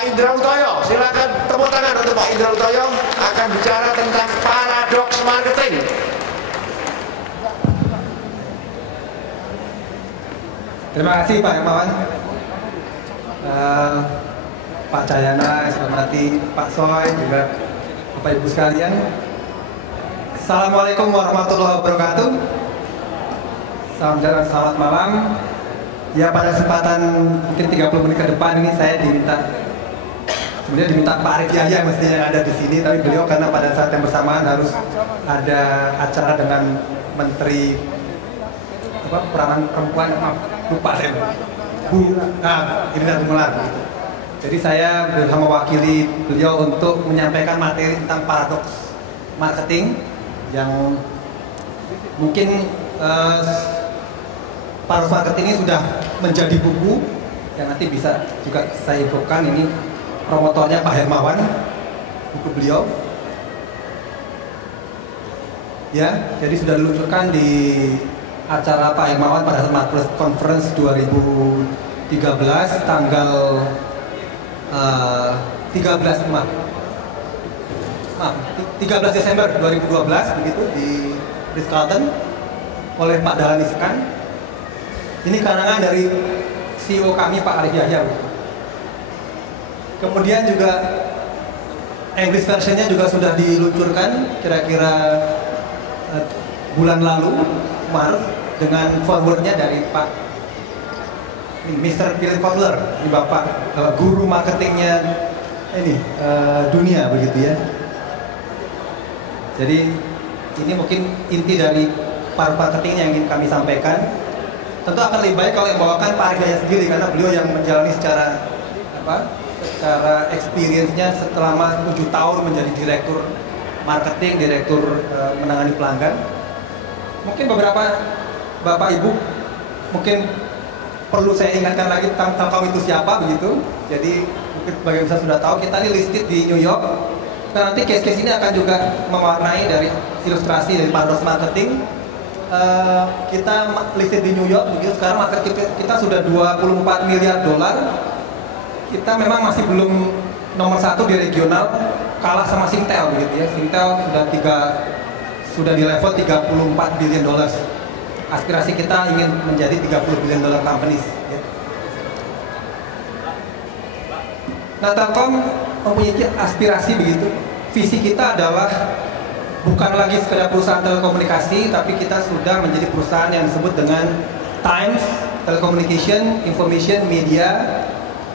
Pak Indra Utoyo. Silakan tepuk tangan untuk Pak Indra Utoyo, akan bicara tentang paradoks marketing. Terima kasih Pak Hermawan, Pak Cayana, saya hormati Pak Soy, juga Bapak Ibu sekalian. Assalamualaikum warahmatullahi wabarakatuh. Salam jalan, selamat malam. Ya, pada kesempatan mungkin 30 menit ke depan ini saya diminta Pak Arief Yahya mestinya yang ada di sini, tapi beliau karena pada saat yang bersamaan harus ada acara dengan Menteri Peranan Perempuan, lupa saya, Irina Gumular. Jadi saya berusaha mewakili beliau untuk menyampaikan materi tentang paradoks marketing yang mungkin paradoks marketing ini sudah menjadi buku yang nanti bisa juga saya infokan. Ini promotornya Pak Hermawan, buku beliau. Ya, jadi sudah diluncurkan di acara Pak Hermawan pada saat Marketplace Conference 2013 tanggal 13 Desember 2012 begitu di Ritz-Carlton oleh Pak Dahlan Iskan. Ini karangan dari CEO kami Pak Arief Yahya. Kemudian juga English versionnya juga sudah diluncurkan kira-kira bulan lalu Maret dengan forwardnya dari Pak Mr. Philip Kotler, ini Bapak guru marketingnya ini dunia begitu ya. Jadi ini mungkin inti dari marketing yang ingin kami sampaikan. Tentu akan lebih baik kalau yang bawakan Pak Arief Yahya sendiri karena beliau yang menjalani secara experience-nya selama 7 tahun menjadi direktur marketing, direktur menangani pelanggan. Mungkin beberapa Bapak Ibu mungkin perlu saya ingatkan lagi tentang Telkom itu siapa begitu. Jadi mungkin bagi besar sudah tahu kita ini listed di New York. Nah, nanti case-case ini akan juga mewarnai dari ilustrasi dari paradoks marketing. Kita listed di New York begitu. Sekarang market kita sudah 24 miliar dolar. Kita memang masih belum nomor 1 di regional, kalah sama Singtel begitu ya. Singtel sudah di level 34 billion dollars. Aspirasi kita ingin menjadi 30 billion dollar companies ya. Nah, Telkom mempunyai aspirasi begitu. Visi kita adalah bukan lagi sekedar perusahaan telekomunikasi, tapi kita sudah menjadi perusahaan yang disebut dengan Times, Telecommunication, Information, Media,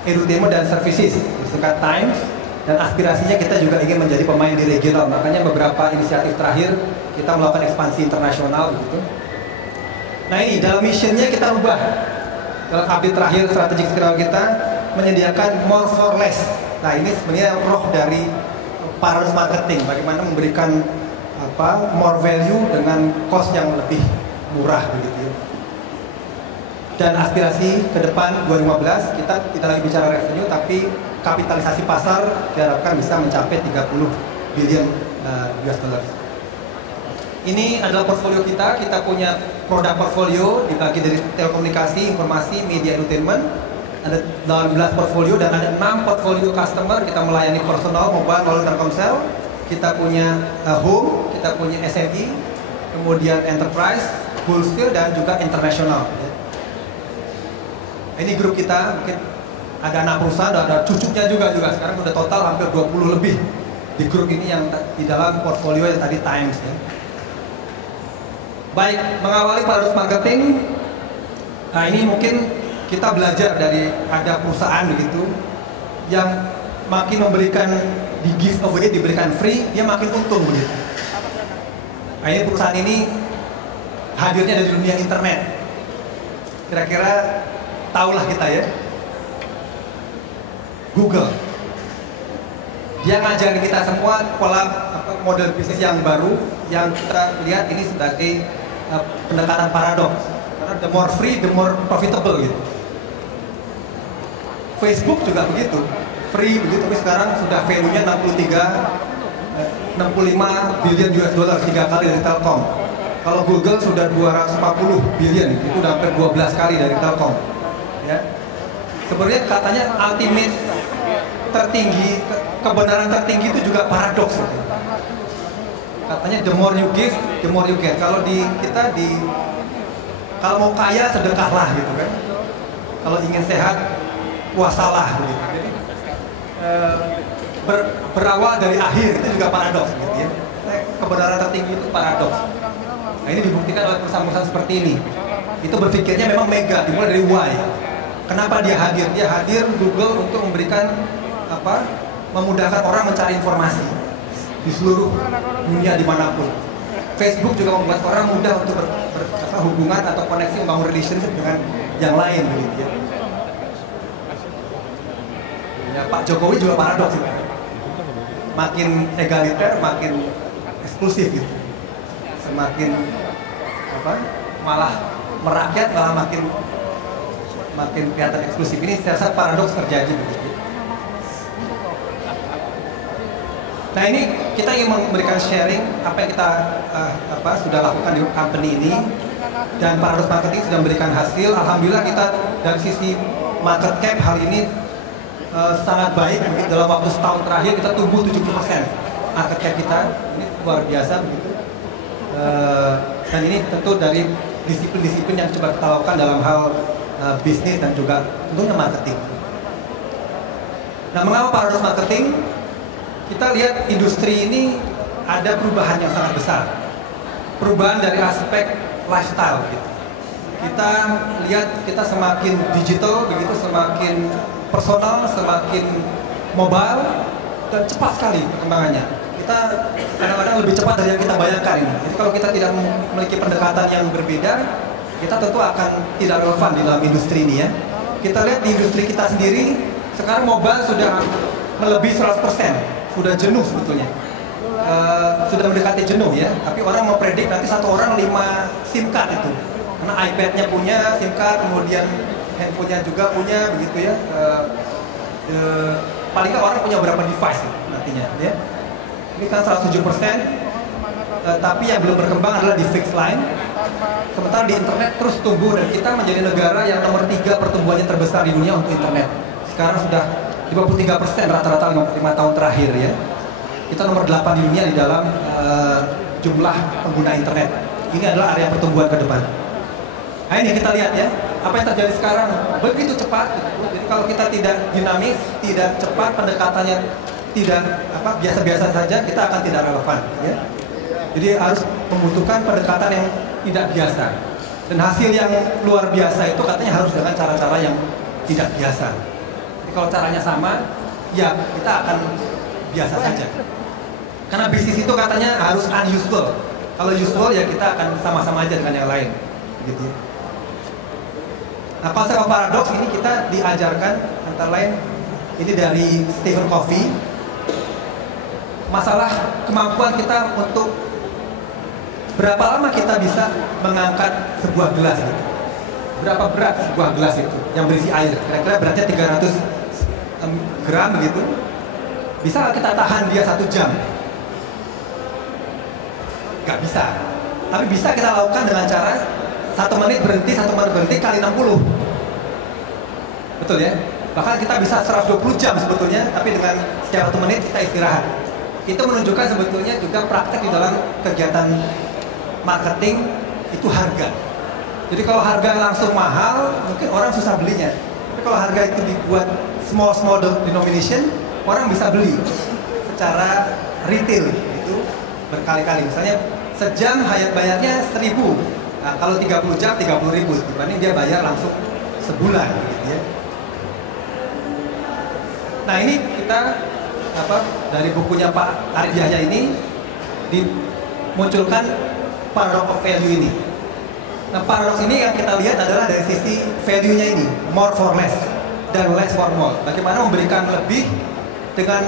Edutainment, dan Services, disingkat Times. Dan aspirasinya kita juga ingin menjadi pemain di regional. Makanya beberapa inisiatif terakhir kita melakukan ekspansi internasional begitu. Nah, ini dalam missionnya kita ubah. Dalam update terakhir strategi sektoral kita menyediakan more for less. Nah, ini sebenarnya roh dari paradoks marketing. Bagaimana memberikan more value dengan cost yang lebih murah begitu. Dan aspirasi ke depan 2015 kita tidak lagi bicara revenue, tapi kapitalisasi pasar diharapkan bisa mencapai 30 billion US dollar. Ini adalah portfolio kita. Kita punya produk portfolio dibagi dari telekomunikasi, informasi, media, entertainment. Ada 18 portfolio dan ada 6 portfolio customer. Kita melayani personal, mobile, melalui Telkomsel. Kita punya home, kita punya SME, kemudian enterprise, wholesale, dan juga internasional. Ini grup kita, mungkin ada anak perusahaan, ada cucunya juga. Sekarang udah total hampir 20 lebih di grup ini yang di dalam portfolio yang tadi Times ya. Baik, mengawali paradoks marketing. Nah, ini mungkin kita belajar dari ada perusahaan begitu yang makin memberikan di giveaway, diberikan free, dia makin untung begitu. Nah, ini perusahaan ini hadirnya dari dunia internet. Kira-kira tahulah kita ya. Google. Dia ngajarin kita semua pola model bisnis yang baru yang kita lihat ini sebagai pendekatan paradoks. Karena the more free, the more profitable gitu. Facebook juga begitu, free begitu, tapi sekarang sudah value-nya 65 billion US dollar 3 kali dari Telkom. Kalau Google sudah 240 billion, itu udah hampir 12 kali dari Telkom. Ya. Sebenarnya katanya ultimate tertinggi, kebenaran tertinggi itu juga paradoks. Gitu. Katanya the more you give, the more you get. Kalau kalau mau kaya sedekahlah gitu kan. Kalau ingin sehat puasalah gitu. Jadi berawal dari akhir itu juga paradoks gitu ya. Kebenaran tertinggi itu paradoks. Nah, ini dibuktikan oleh perusahaan-perusahaan seperti ini. Itu berpikirnya memang mega, dimulai dari why. Kenapa dia hadir? Dia hadir Google untuk memberikan memudahkan orang mencari informasi di seluruh dunia dimanapun. Facebook juga membuat orang mudah untuk hubungan atau koneksi, membangun relationship dengan yang lain begitu ya. Ya, Pak Jokowi juga paradoks gitu. Makin egaliter, makin eksklusif gitu. Semakin malah merakyat, malah makin kelihatan eksklusif. Ini saya rasa paradoks terjadi begitu. Nah, ini kita ingin memberikan sharing apa yang kita sudah lakukan di company ini, dan paradoks marketing sudah memberikan hasil. Alhamdulillah kita dari sisi market cap hal ini sangat baik. Dalam waktu setahun terakhir kita tumbuh 70% market cap kita. Ini luar biasa begitu. Dan ini tentu dari disiplin-disiplin yang coba kita lakukan dalam hal bisnis dan juga tentunya marketing. Nah, mengapa paradoks marketing? Kita lihat industri ini ada perubahan yang sangat besar. Perubahan dari aspek lifestyle gitu. Kita lihat kita semakin digital begitu, semakin personal, semakin mobile, dan cepat sekali perkembangannya. Kita kadang-kadang lebih cepat dari yang kita bayangkan ini. Jadi kalau kita tidak memiliki pendekatan yang berbeda, kita tentu akan tidak relevan di dalam industri ini ya. Kita lihat di industri kita sendiri, sekarang mobile sudah melebihi 100%. Sudah jenuh sebetulnya, sudah mendekati jenuh ya. Tapi orang mempredik nanti satu orang 5 SIM card itu, karena iPad-nya punya SIM card, kemudian handphonenya juga punya begitu ya. Paling nggak orang punya berapa device nantinya ya. Ini kan 107%, tapi yang belum berkembang adalah di fixed line. Sementara di internet terus tumbuh, dan kita menjadi negara yang nomor 3 pertumbuhannya terbesar di dunia untuk internet. Sekarang sudah 53% rata-rata 5 tahun terakhir ya. Kita nomor 8 di dunia di dalam jumlah pengguna internet. Ini adalah area pertumbuhan ke depan. Nah, ini kita lihat ya, apa yang terjadi sekarang begitu cepat. Jadi kalau kita tidak dinamis, tidak cepat, pendekatannya tidak biasa-biasa saja, kita akan tidak relevan ya. Jadi harus membutuhkan pendekatan yang tidak biasa. Dan hasil yang luar biasa itu katanya harus dengan cara-cara yang tidak biasa. Kalau caranya sama, ya kita akan biasa saja. Karena bisnis itu katanya harus unusual. Kalau usual ya kita akan sama-sama aja dengan yang lain. Gitu. Nah, konsep paradoks ini kita diajarkan antara lain ini dari Stephen Covey. Masalah kemampuan kita untuk berapa lama kita bisa mengangkat sebuah gelas. Gitu. Berapa berat sebuah gelas itu yang berisi air? Kira-kira beratnya 300 gram begitu. Bisa kita tahan dia 1 jam? Gak bisa. Tapi bisa kita lakukan dengan cara 1 menit berhenti kali 60. Betul ya? Bahkan kita bisa 120 jam sebetulnya, tapi dengan setiap 1 menit kita istirahat. Itu menunjukkan sebetulnya juga praktek di dalam kegiatan marketing itu harga. Jadi kalau harga langsung mahal, mungkin orang susah belinya. Tapi kalau harga itu dibuat small denomination, orang bisa beli secara retail itu berkali-kali. Misalnya sejam bayarnya 1.000. Nah, kalau 30 jam 30.000 dibanding dia bayar langsung sebulan gitu ya. Nah, ini kita dari bukunya Pak Arif Yahya ini dimunculkan paradox of value ini. Nah, paradoks ini yang kita lihat adalah dari sisi value-nya ini, more for less dan less for more. Bagaimana memberikan lebih dengan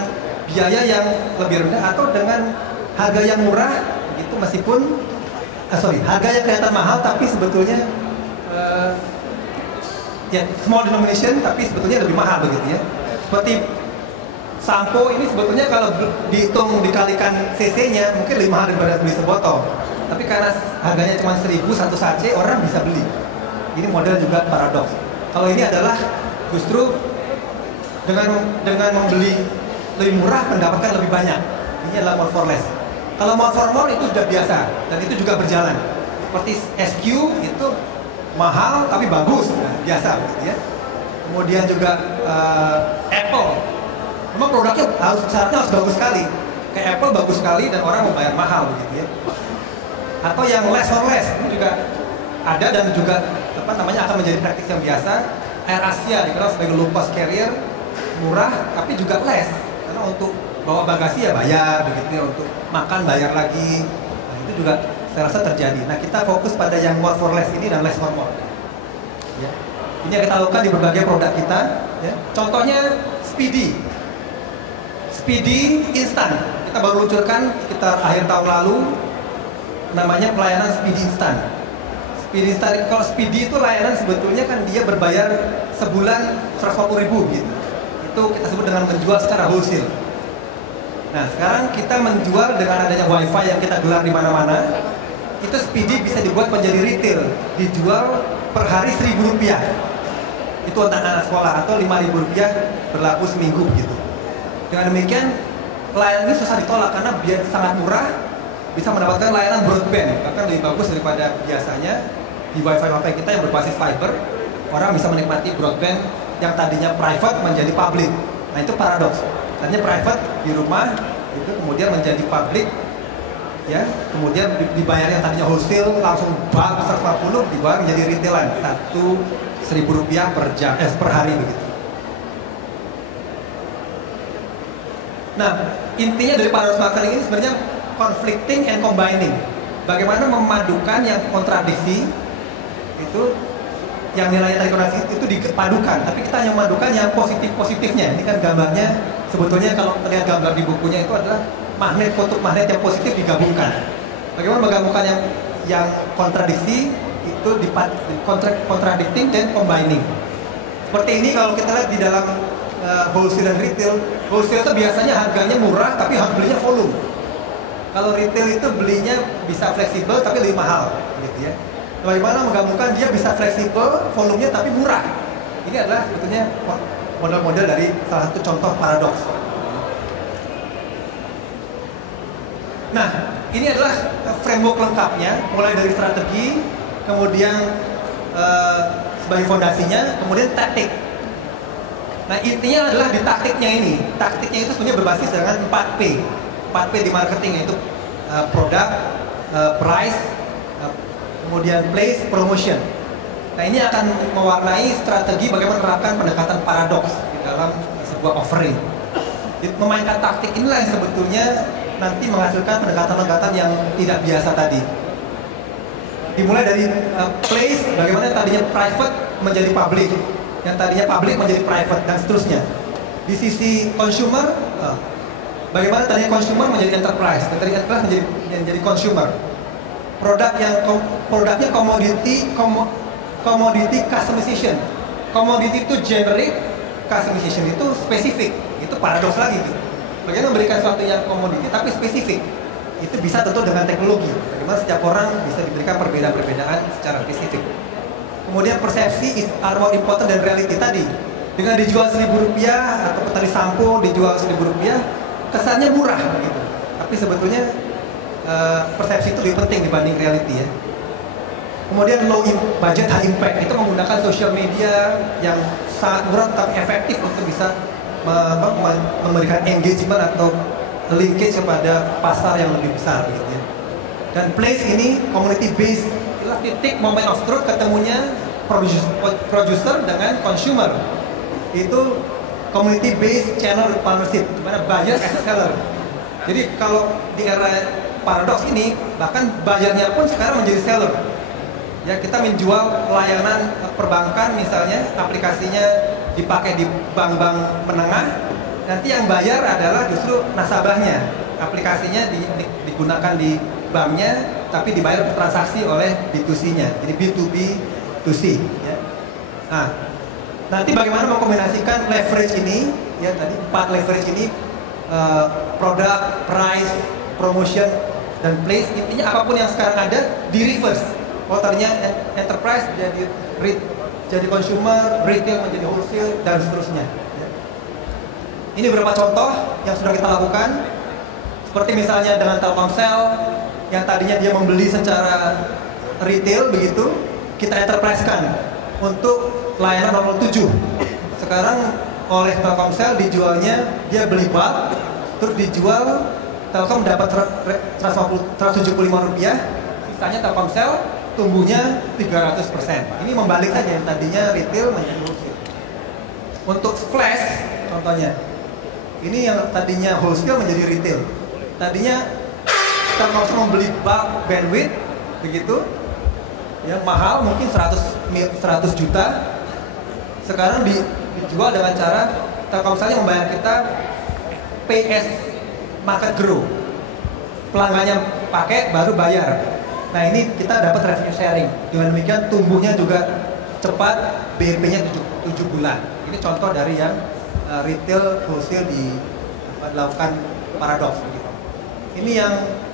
biaya yang lebih rendah atau dengan harga yang murah itu meskipun harga yang kelihatan mahal tapi sebetulnya ya small denomination tapi sebetulnya lebih mahal begitu ya. Seperti sampo ini sebetulnya kalau dihitung dikalikan cc-nya mungkin lebih mahal daripada beli sebotol. Tapi karena harganya cuma 1.000 satu sachet, orang bisa beli. Ini model juga paradoks. Kalau ini adalah justru dengan membeli lebih murah mendapatkan lebih banyak. Ini adalah more for less. Kalau more for more itu sudah biasa dan itu juga berjalan. Seperti SQ itu mahal tapi bagus, nah, biasa gitu ya. Kemudian juga Apple, memang produknya syaratnya harus bagus sekali. Kayak Apple bagus sekali dan orang mau bayar mahal begitu ya. Atau yang less for less ini juga ada dan juga apa namanya akan menjadi praktik yang biasa. Air Asia dikenal sebagai low cost carrier, murah tapi juga less. Karena untuk bawa bagasi ya bayar begitu ya, untuk makan bayar lagi. Nah, itu juga saya rasa terjadi. Nah, kita fokus pada yang more for less ini dan less for more. Ya. Ini yang kita lakukan di berbagai produk kita. Ya. Contohnya Speedy. Speedy instan. Kita baru luncurkan sekitar akhir tahun lalu. Namanya pelayanan Speedy instan. Speedy instan, kalau Speedy itu layanan sebetulnya kan dia berbayar sebulan 150.000 gitu. Itu kita sebut dengan menjual secara wholesale. Nah, sekarang kita menjual dengan adanya WiFi yang kita gelar di mana-mana. Itu Speedy bisa dibuat menjadi retail, dijual per hari Rp1.000. Itu untuk anak sekolah, atau Rp5.000 berlaku seminggu gitu. Dengan demikian, layanan ini susah ditolak karena biar sangat murah, bisa mendapatkan layanan broadband, bahkan lebih bagus daripada biasanya. Di WiFi kita yang berbasis fiber, orang bisa menikmati broadband yang tadinya private menjadi public. Nah, itu paradoks. Tadinya private di rumah, itu kemudian menjadi public, ya. Kemudian dibayar yang tadinya wholesale langsung bang 140 dibayar menjadi retailan Rp1.000 per jam, per hari begitu. Nah, intinya dari paradox marketing ini sebenarnya conflicting and combining. Bagaimana memadukan yang kontradiksi itu, yang nilai kontradiksi itu dipadukan, tapi kita hanya memadukan yang positif-positifnya. Ini kan gambarnya, sebetulnya kalau terlihat gambar di bukunya itu adalah magnet, kutub magnet yang positif digabungkan. Bagaimana menggabungkan yang kontradiksi itu di contradicting dan combining. Seperti ini kalau kita lihat di dalam wholesale dan retail. Wholesale itu biasanya harganya murah tapi harus belinya volume. Kalau retail itu belinya bisa fleksibel tapi lebih mahal, gitu ya. Bagaimana menggabungkan dia bisa fleksibel, volumenya tapi murah. Ini adalah sebetulnya model-model dari salah satu contoh paradoks. Nah, ini adalah framework lengkapnya, mulai dari strategi, kemudian sebagai fondasinya, kemudian taktik. Nah, intinya adalah di taktiknya ini. Taktiknya itu sebenarnya berbasis dengan 4P. 4P di marketing, yaitu produk, price, kemudian place, promotion. Nah, ini akan mewarnai strategi bagaimana menerapkan pendekatan paradoks di dalam sebuah offering. Memainkan taktik inilah yang sebetulnya nanti menghasilkan pendekatan-pendekatan yang tidak biasa tadi. Dimulai dari place, bagaimana tadinya private menjadi public, yang tadinya public menjadi private, dan seterusnya. Di sisi consumer, bagaimana tadinya consumer menjadi enterprise, dan tadinya enterprise menjadi consumer. Produknya commodity customization. Commodity itu generic, customization itu spesifik. Itu paradoks lagi gitu. Bagaimana memberikan sesuatu yang komoditi tapi spesifik. Itu bisa tentu dengan teknologi. Bagaimana setiap orang bisa diberikan perbedaan-perbedaan secara spesifik. Kemudian persepsi is more important than reality tadi. Dengan dijual Rp1.000 atau tadi sampo dijual Rp1.000, kesannya murah gitu. Tapi sebetulnya persepsi itu lebih penting dibanding reality ya. Kemudian low budget high impact, itu menggunakan social media yang sangat murah tapi efektif untuk bisa memberikan engagement atau linkage kepada pasar yang lebih besar gitu ya. Dan place ini community based, itulah titik moment of truth ketemunya producer dengan consumer. Itu community based channel partnership, di mana buyer as a seller. Jadi kalau di era paradoks ini, bahkan buyernya pun sekarang menjadi seller. Ya, kita menjual layanan perbankan misalnya, aplikasinya dipakai di bank-bank menengah, nanti yang bayar adalah justru nasabahnya. Aplikasinya digunakan di banknya, tapi dibayar transaksi oleh B2C-nya, jadi B2B2C. Ya. Nah, nanti bagaimana mengkombinasikan leverage ini, ya tadi 4 leverage ini, produk, price, promotion, dan place. Intinya apapun yang sekarang ada di reverse. Kalau tadinya enterprise jadi consumer, retail menjadi wholesale, dan seterusnya. Ini beberapa contoh yang sudah kita lakukan, seperti misalnya dengan Telkomsel yang tadinya dia membeli secara retail begitu, kita enterprise-kan untuk layanan 07. Sekarang oleh Telkomsel dijualnya, dia beli bulk, terus dijual, Telkom dapat 175 rupiah, sisanya Telkomsel tumbuhnya 300%. Ini membalik saja, yang tadinya retail menjadi wholesale. Untuk flash contohnya, ini yang tadinya wholesale menjadi retail. Tadinya Telkomsel membeli bulk bandwidth begitu, yang mahal mungkin 100 juta. Sekarang dijual dengan cara Telkomselnya membayar kita PS market grow, pelanggannya pakai baru bayar. Nah ini kita dapat revenue sharing. Dengan demikian tumbuhnya juga cepat, BEP-nya 7 bulan. Ini contoh dari yang retail wholesale dilakukan paradoks. Gitu. Ini yang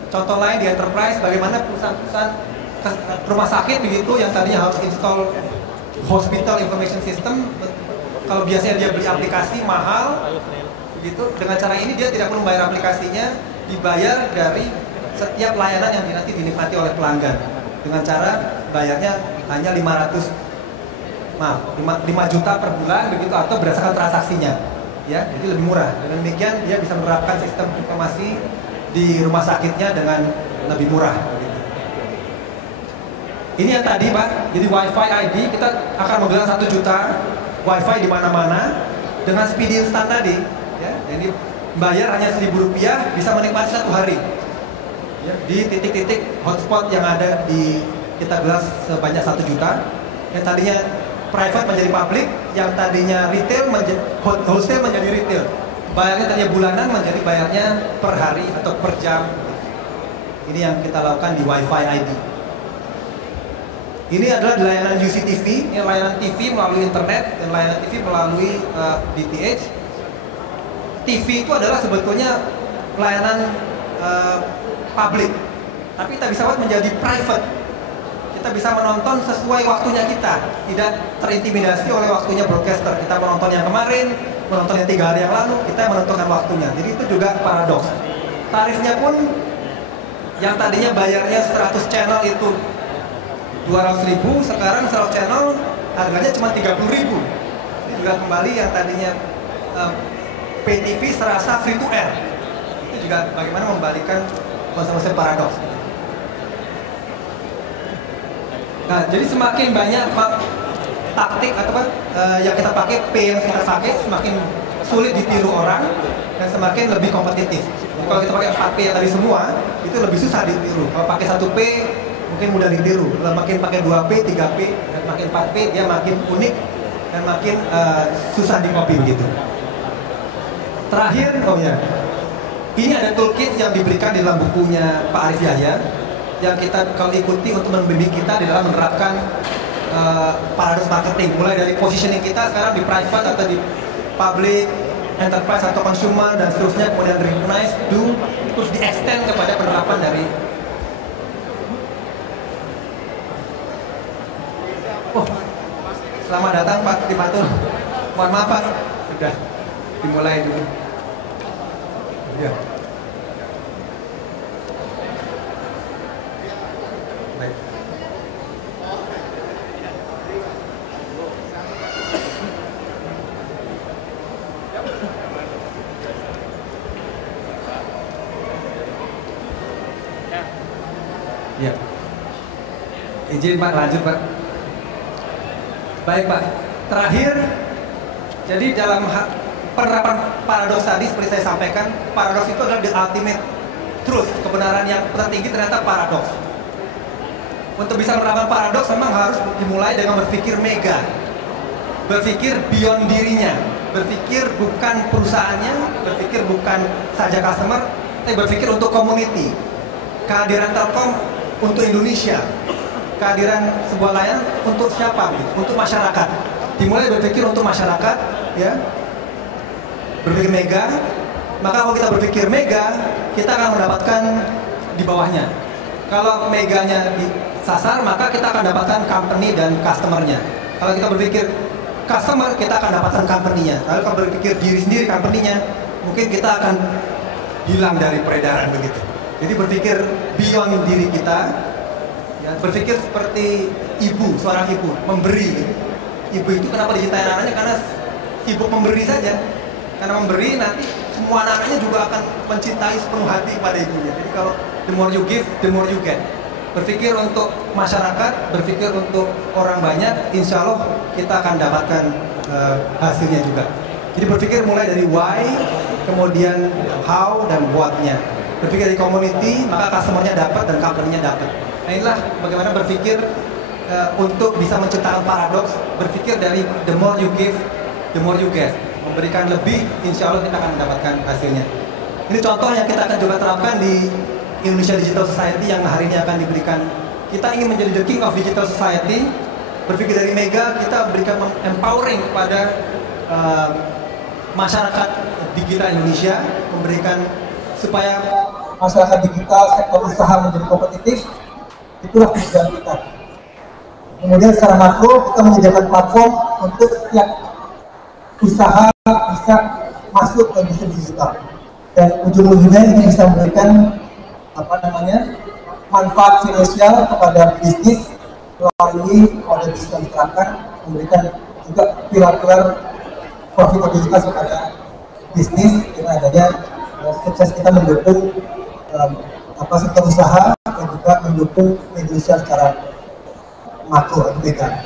contoh lain di enterprise, bagaimana perusahaan-perusahaan rumah sakit begitu yang tadinya harus install hospital information system, kalau biasanya dia beli aplikasi mahal begitu, dengan cara ini dia tidak perlu membayar aplikasinya, dibayar dari setiap layanan yang nanti dinikmati oleh pelanggan, dengan cara bayarnya hanya 5 juta per bulan begitu, atau berdasarkan transaksinya, ya, jadi lebih murah. Dengan demikian dia bisa menerapkan sistem informasi di rumah sakitnya dengan lebih murah. Begitu. Ini yang tadi Pak, jadi WiFi ID kita akan menggelar 1 juta WiFi di mana-mana dengan speed instan tadi, ya, jadi bayar hanya 1.000 rupiah bisa menikmati 1 hari. Ya, di titik-titik hotspot yang ada di kita gelar sebanyak 1 juta, yang tadinya private menjadi public, yang tadinya retail wholesale menjadi retail. Bayarnya tadinya bulanan menjadi bayarnya per hari atau per jam. Ini yang kita lakukan di WiFi ID. Ini adalah layanan UCTV, ini layanan TV melalui internet dan layanan TV melalui DTH. TV itu adalah sebetulnya layanan public, tapi kita bisa buat menjadi private. Kita bisa menonton sesuai waktunya kita, tidak terintimidasi oleh waktunya broadcaster. Kita menonton yang kemarin, menonton yang 3 hari yang lalu, kita menentukan waktunya. Jadi itu juga paradoks. Tarifnya pun yang tadinya bayarnya 100 channel itu 200.000, sekarang 100 channel harganya cuma 30.000. Ini juga kembali yang tadinya PTV serasa free to air. Itu juga bagaimana membalikan konsep paradoks. Nah, jadi semakin banyak taktik atau yang kita pakai, P yang kita pakai semakin sulit ditiru orang dan semakin lebih kompetitif. Jadi kalau kita pakai 4P yang tadi semua, itu lebih susah ditiru. Kalau pakai 1P mungkin mudah ditiru. Kalau makin pakai 2P, 3P, dan makin 4P dia makin unik dan makin susah di-copy begitu. Terakhir, oh ya, ini ada toolkit yang diberikan di dalam bukunya Pak Arif Yahya, yang kita kalau ikuti untuk membimbing kita di dalam menerapkan paradoks marketing, mulai dari positioning kita sekarang di private atau di public, enterprise atau consumer dan seterusnya, kemudian recognize, do, terus di extend kepada penerapan dari selamat datang Pak Tifatul. Mohon maaf Pak, sudah dimulai dulu. Ya. Baik. Ya. Izin Pak, lanjut Pak. Baik Pak. Terakhir, jadi dalam penerapan paradoks tadi seperti saya sampaikan, paradoks itu adalah the ultimate truth, kebenaran yang tertinggi ternyata paradoks. Untuk bisa menerapkan paradoks memang harus dimulai dengan berpikir mega, berpikir beyond dirinya, berpikir bukan perusahaannya, berpikir bukan saja customer, tapi berpikir untuk community. Kehadiran Telkom untuk Indonesia, kehadiran sebuah layanan untuk siapa? Untuk masyarakat. Dimulai berpikir untuk masyarakat, ya. Berpikir mega, maka kalau kita berpikir mega, kita akan mendapatkan di bawahnya. Kalau meganya disasar, maka kita akan dapatkan company dan customernya. Kalau kita berpikir customer, kita akan dapatkan company-nya. Lalu kalau berpikir diri sendiri company-nya, mungkin kita akan hilang dari peredaran begitu. Jadi berpikir beyond diri kita, ya, berpikir seperti ibu, seorang ibu, memberi. Ibu itu kenapa dicintai anak-anaknya? Karena sibuk memberi saja. Karena memberi, nanti semua anak-anaknya juga akan mencintai sepenuh hati kepada ibunya. Jadi kalau the more you give, the more you get. Berpikir untuk masyarakat, berpikir untuk orang banyak, insya Allah kita akan dapatkan hasilnya juga. Jadi berpikir mulai dari why, kemudian how dan what-nya. Berpikir dari community, maka customer-nya dapat dan company-nya dapat. Nah inilah bagaimana berpikir untuk bisa menciptakan paradoks. Berpikir dari the more you give, the more you get. Memberikan lebih, insya Allah kita akan mendapatkan hasilnya. Ini contoh yang kita akan coba terapkan di Indonesia Digital Society yang hari ini akan diberikan. Kita ingin menjadi the king of digital society. Berpikir dari Mega, kita berikan empowering kepada masyarakat digital Indonesia, memberikan supaya masyarakat digital, sektor usaha menjadi kompetitif. Itulah tujuan kita. Kemudian secara makro, kita menyediakan platform untuk setiap usaha bisa masuk ke bisnis digital. Dan ujung-ujungnya ini bisa memberikan manfaat finansial kepada bisnis melalui model bisnis yang diterapkan, memberikan juga pilar-pilar profitabilitas kepada bisnis dengan adanya sukses kita mendukung sektor usaha dan juga mendukung Indonesia secara makro juga.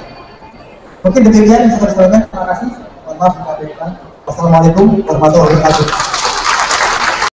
Mungkin demikian yang saya sampaikan. Terima kasih. Mohon maaf. Wassalamualaikum warahmatullahi wabarakatuh.